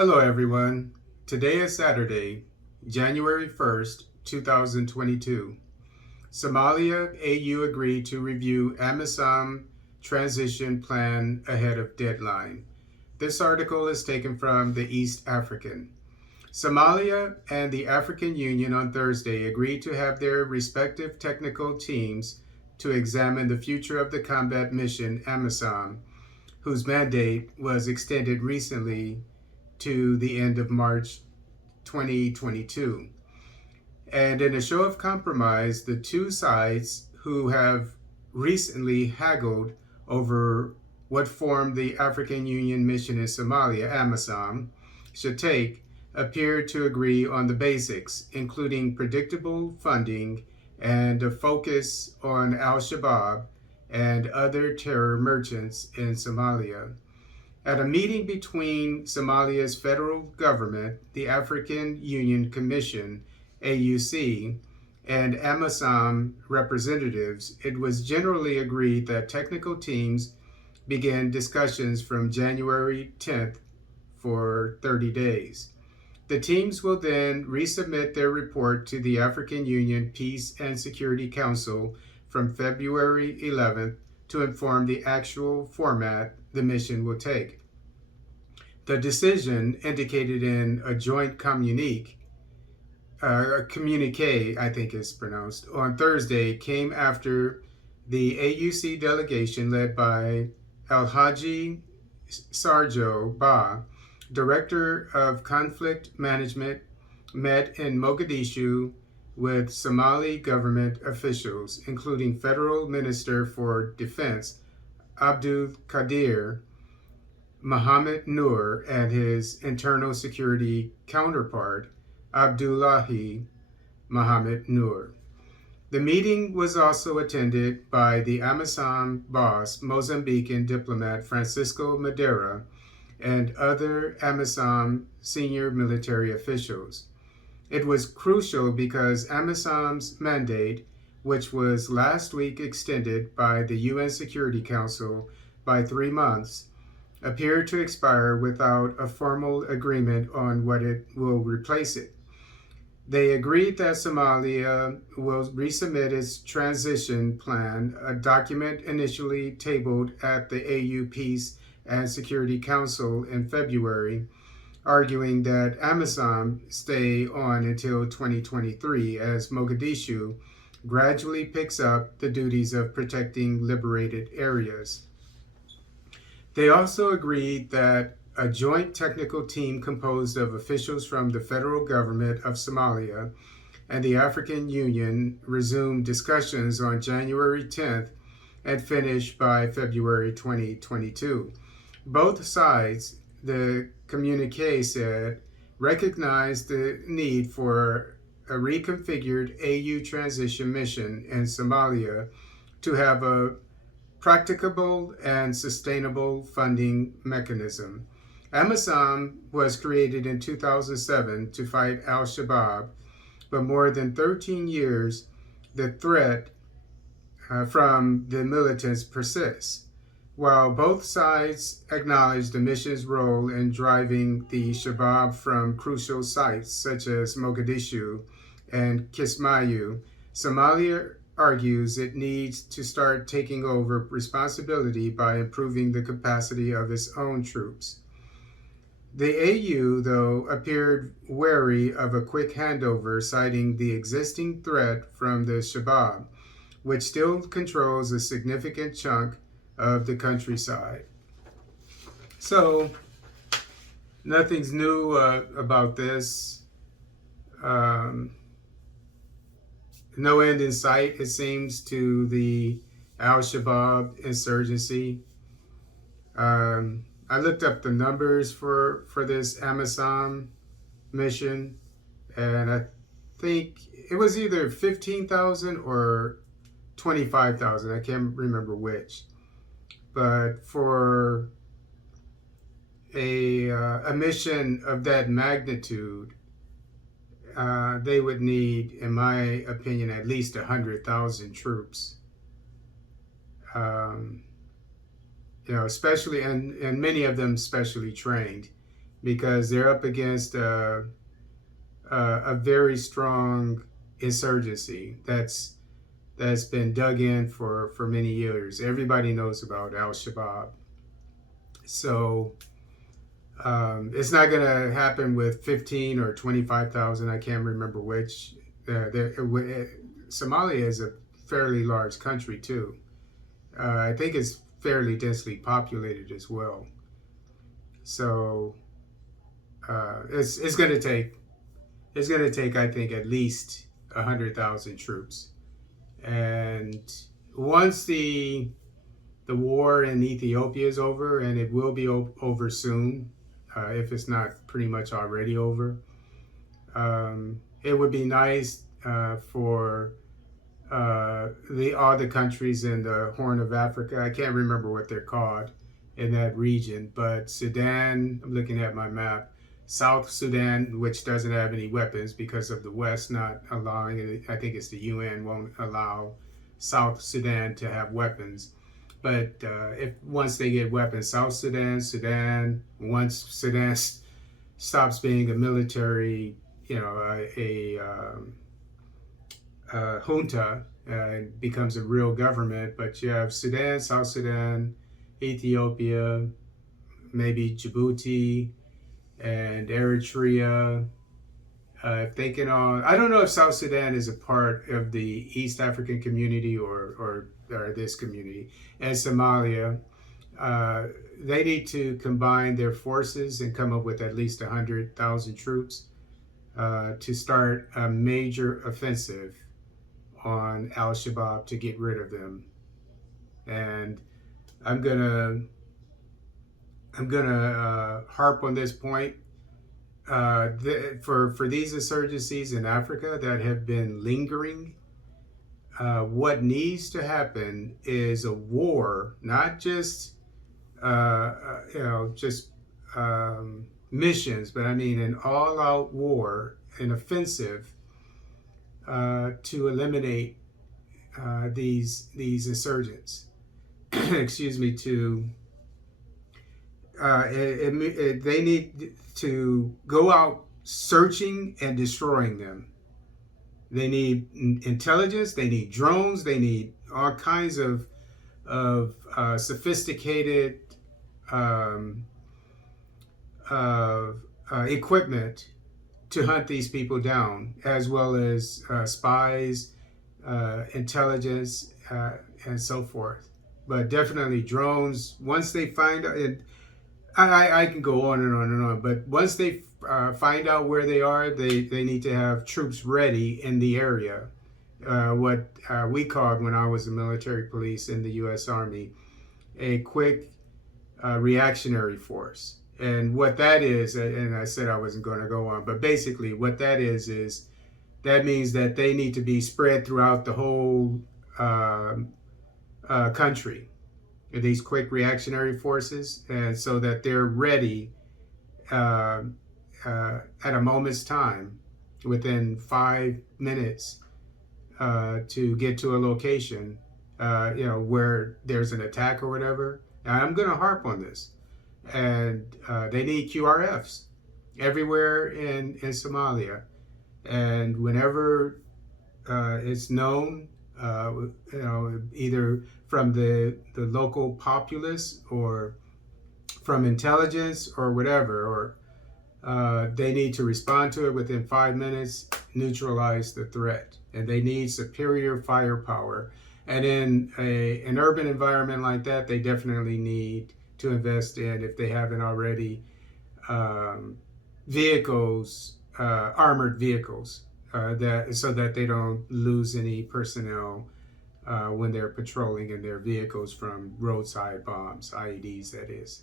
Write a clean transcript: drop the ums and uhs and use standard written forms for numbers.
Hello everyone. Today is Saturday, January 1st, 2022. Somalia AU agreed to review AMISOM transition plan ahead of deadline. This article is taken from the East African. Somalia and the African Union on Thursday agreed to have their respective technical teams to examine the future of the combat mission AMISOM, whose mandate was extended recently to the end of March 2022. And in a show of compromise, the two sides who have recently haggled over what form the African Union mission in Somalia, AMISOM, should take, appeared to agree on the basics, including predictable funding and a focus on al-Shabaab and other terror merchants in Somalia. At a meeting between Somalia's federal government, the African Union Commission, AUC, and AMISOM representatives, it was generally agreed that technical teams began discussions from January 10th for 30 days. The teams will then resubmit their report to the African Union Peace and Security Council from February 11th to inform the actual format the mission will take. The decision, indicated in a joint communique, I think is pronounced, on Thursday, came after the AUC delegation led by Alhaji Sarjo Ba, Director of Conflict Management, met in Mogadishu with Somali government officials, including Federal Minister for Defense Abdul Qadir Mohammed Noor and his internal security counterpart Abdullahi Mohammed Noor. The meeting was also attended by the AMISOM boss, Mozambican diplomat Francisco Madeira, and other AMISOM senior military officials. It was crucial because AMISOM's mandate, which was last week extended by the UN Security Council by 3 months, appeared to expire without a formal agreement on what it will replace it. They agreed that Somalia will resubmit its transition plan, a document initially tabled at the AU Peace and Security Council in February, arguing that AMISOM stay on until 2023 as Mogadishu gradually picks up the duties of protecting liberated areas. They also agreed that a joint technical team composed of officials from the federal government of Somalia and the African Union resumed discussions on January 10th and finish by February 2022. Both sides, the communique said, recognized the need for a reconfigured AU transition mission in Somalia to have a practicable and sustainable funding mechanism. AMISOM was created in 2007 to fight al-Shabaab, but more than 13 years, the threat from the militants persists. While both sides acknowledge the mission's role in driving the Shabaab from crucial sites such as Mogadishu and Kismayu, Somalia argues it needs to start taking over responsibility by improving the capacity of its own troops. The AU, though, appeared wary of a quick handover, citing the existing threat from the Shabaab, which still controls a significant chunk of the countryside. So, nothing's new about this. No end in sight, it seems, to the al-Shabaab insurgency. I looked up the numbers for this AMISOM mission, and I think it was either 15,000 or 25,000. I can't remember which. But for a mission of that magnitude, they would need, in my opinion, at least 100,000 troops. Especially, and many of them specially trained. because they're up against a very strong insurgency that's been dug in for many years. Everybody knows about Al-Shabaab. So it's not going to happen with 15 or 25,000. I can't remember which. Somalia is a fairly large country too. I think it's fairly densely populated as well. So it's going to take I think at least 100,000 troops. And once the war in Ethiopia is over, and it will be over soon, if it's not pretty much already over, it would be nice for all the countries in the Horn of Africa. I can't remember what they're called in that region, but Sudan, I'm looking at my map, South Sudan, which doesn't have any weapons because of the West not allowing it. I think it's the UN won't allow South Sudan to have weapons. But if once they get weapons, South Sudan, once Sudan stops being a military, junta, becomes a real government. But you have Sudan, South Sudan, Ethiopia, maybe Djibouti, and Eritrea. If they can all, I don't know if South Sudan is a part of the East African community or this community, and Somalia. They need to combine their forces and come up with at least 100,000 troops to start a major offensive on Al-Shabaab to get rid of them. And I'm gonna harp on this point. For these insurgencies in Africa that have been lingering, what needs to happen is a war, not just missions, but I mean an all-out war, an offensive to eliminate these insurgents. Excuse me. They need to go out searching and destroying them. They need intelligence. They need drones. They need all kinds of sophisticated equipment to hunt these people down, as well as spies, intelligence, and so forth. But definitely drones. Once they find out, I can go on and on and on. But once they find out where they are, they need to have troops ready in the area. What we called, when I was a military police in the U.S. Army, a quick reactionary force. And what that is, and I said I wasn't going to go on, but basically what that is that means that they need to be spread throughout the whole country, these quick reactionary forces, and so that they're ready at a moment's time, within 5 minutes, to get to a location, where there's an attack or whatever. And I'm going to harp on this. And they need QRFs everywhere in Somalia. And whenever it's known, either from the local populace or from intelligence or whatever, or they need to respond to it within 5 minutes, neutralize the threat. And they need superior firepower. And in an urban environment like that, they definitely need to invest in, if they haven't already, vehicles, armored vehicles, so that they don't lose any personnel when they're patrolling in their vehicles from roadside bombs, IEDs, that is.